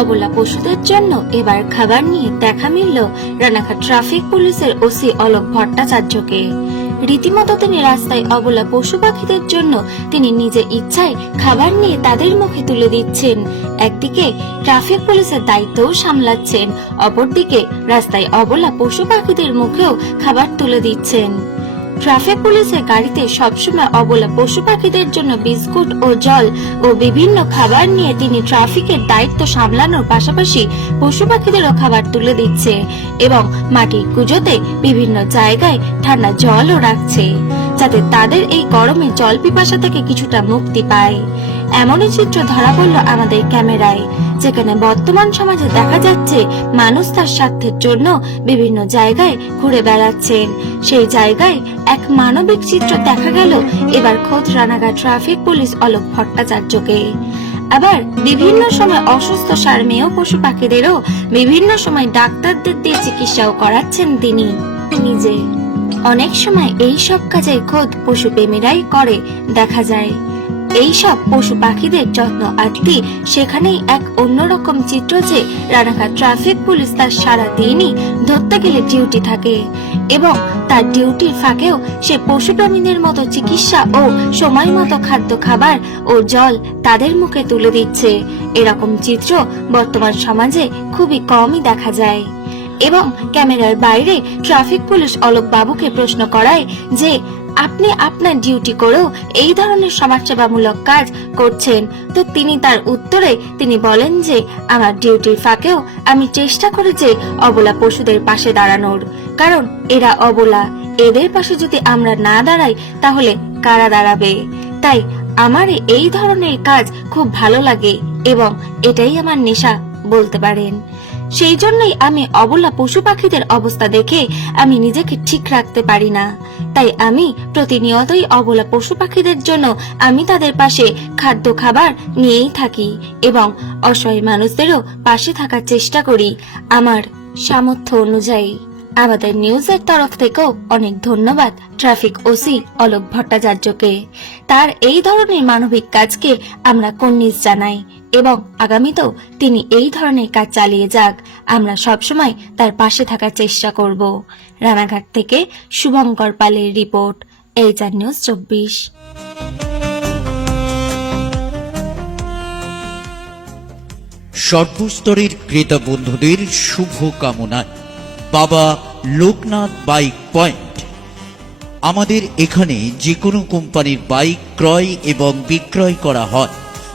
অবলা পশুদের জন্য এবার খাবার নিয়ে দেখা মিলল রানাঘাট ট্রাফিক পুলিশের ওসি অলোক ভট্টাচার্যকে। রীতিমতো তিনি রাস্তায় অবলা পশু পাখিদের জন্য তিনি নিজে ইচ্ছায় খাবার নিয়ে তাদের মুখে তুলে দিচ্ছেন। একদিকে ট্রাফিক পুলিশের দায়িত্বও সামলাচ্ছেন, অপরদিকে রাস্তায় অবলা পশু পাখিদের মুখেও খাবার তুলে দিচ্ছেন। ট্রাফিক পুলিশের গাড়িতে সবসময় অবলা পশু পাখিদের জন্য বিস্কুট ও জল ও বিভিন্ন খাবার নিয়ে তিনি ট্রাফিকের দায়িত্ব সামলানোর পাশাপাশি পশু পাখিদেরও খাবার তুলে দিচ্ছে এবং মাটির কুজোতে বিভিন্ন জায়গায় ঠান্ডা জলও রাখছে। যাতে তাদের এই গরমে জল পিপাসা থেকে কিছুটা মুক্তি পায়। এমনই চিত্র ধরা পড়ল আমাদের ক্যামেরায়, যেখানে বর্তমান সমাজে দেখা যাচ্ছে মানুষ তার স্বার্থের জন্য বিভিন্ন জায়গায় ঘুরে বেড়াচ্ছেন। সেই জায়গায় এক মানবিক চিত্র দেখা গেল এবার খোদ রানাঘাট ট্রাফিক পুলিশ অলোক ভট্টাচার্যকে। আবার বিভিন্ন সময় অসুস্থ সার মেয়েও পশু পাখিদেরও বিভিন্ন সময় ডাক্তারদের দিয়ে চিকিৎসাও করাচ্ছেন তিনি। নিজে অনেক সময় এই সব কাজে খোদ পশু প্রেমীরাই করে, দেখা যায়। এই সব পশু পাখিদের যত্ন আত্মি সেখানেই এক অন্যরকম চিত্র যে রানাঘাট ট্রাফিক পুলিশ তার সারা দিনই ধরতে গেলে ডিউটি থাকে। এবং তার ডিউটির ফাঁকেও সে পশুপ্রেমীদের মতো চিকিৎসা ও সময় মতো খাদ্য খাবার ও জল তাদের মুখে তুলে দিচ্ছে। এরকম চিত্র বর্তমান সমাজে খুবই কমই দেখা যায়। এবং ক্যামেরার বাইরে ট্রাফিক পুলিশ অলোক বাবুকে প্রশ্ন করায় যে, আপনি আপনার ডিউটি করেও এই ধরনের সমাজসেবামূলক কাজ করছেন? তো তিনি তার উত্তরে, তিনি বলেন যে, আমার ডিউটির ফাঁকেও আমি চেষ্টা করি যে অবলা পশুদের পাশে দাঁড়ানোর। কারণ এরা অবলা। এদের পাশে যদি আমরা না দাঁড়াই, তাহলে কারা দাঁড়াবে? তাই আমার এই ধরনের কাজ খুব ভালো লাগে এবং এটাই আমার নেশা, বলতে পারেন। সেই জন্যই আমি অবলা পশু পাখিদের অবস্থা দেখে আমি নিজেকে ঠিক রাখতে পারি না। তাই আমি প্রতিনিয়তই অবলা পশু পাখিদের জন্য আমি তাদের পাশে খাদ্য খাবার নিয়েই থাকি এবং অসহায় মানুষদেরও পাশে থাকার চেষ্টা করি। আমার সামর্থ্য অনুযায়ী। আমাদের নিউজের তরফ থেকেও অনেক ধন্যবাদ ট্রাফিক ওসি অলোক ভট্টাচার্যকে। তার এই ধরনের মানবিক কাজকে আমরা কন্নিস জানাই? এবং আগামীতেও তিনি এই ধরনের কাজ চালিয়ে যাক। আমরা সবসময় তার পাশে থাকার চেষ্টা করব। রানাঘাট থেকে শুভঙ্কর পালের রিপোর্ট, এইচআর নিউজ চব্বিশ। সর্বস্তরের ক্রেতা বন্ধুদের শুভ কামনায় বাবা লোকনাথ বাইক পয়েন্ট। আমাদের এখানে যে কোনো কোম্পানির বাইক ক্রয় এবং বিক্রয় করা হয়।